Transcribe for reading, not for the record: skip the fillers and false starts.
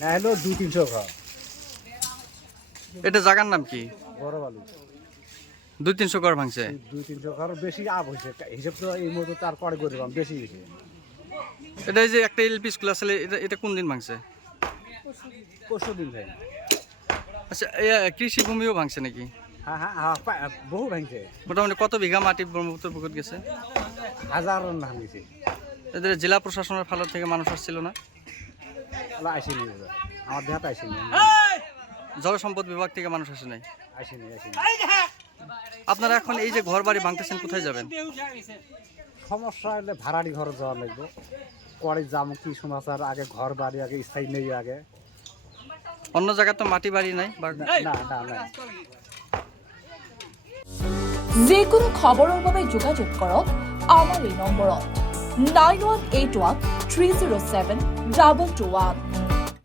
না হলো 200-300 ঘর। এটা জায়গার নাম কি? বড় বালু 200-300 ঘর ভাঙছে। 200-300 ঘর বেশি আপ হয়েছে, হিসেব তো এই মতো তারপরে করলাম বেশি হয়েছে। এটা এই যে একটা এলপি স্কুল আসলে এটা কোন দিন ভাঙছে? পরশু দিন ভাই। আচ্ছা কৃষি ভূমিও ভাঙছে নাকি? হ্যাঁ হ্যাঁ হ্যাঁ বহু ভাঙছে, মোটামুটি কত বিঘা মাটি ব্রহ্মপুত্র পুকুর গেছে? হাজার ভাঙছে। এদের জেলা প্রশাসনের ফালার থেকে মানুষ আসছিল না? আসেনি, আমার দেহাতে আসেনি, জলসম্পদ বিভাগ থেকে মানুষ আসে নাই? আসেনি। আপনারা এখন এই যে ঘর বাড়ি ভাঙতেছেন, কোথায় যাবেন? সমস্যা হলে ভাড়াটি ঘরে যাওয়া লাগবে। পরে যাবো কি সমাচার, আগে ঘর বাড়ি আগে স্থায়ী নেই আগে। অন্য জায়গায় তো মাটি বাড়ি নাই বা না না না। যিকোনো খবৰৰ বাবে যোগাযোগ কৰক আমাৰ এই নম্বৰত 9181 307 2221।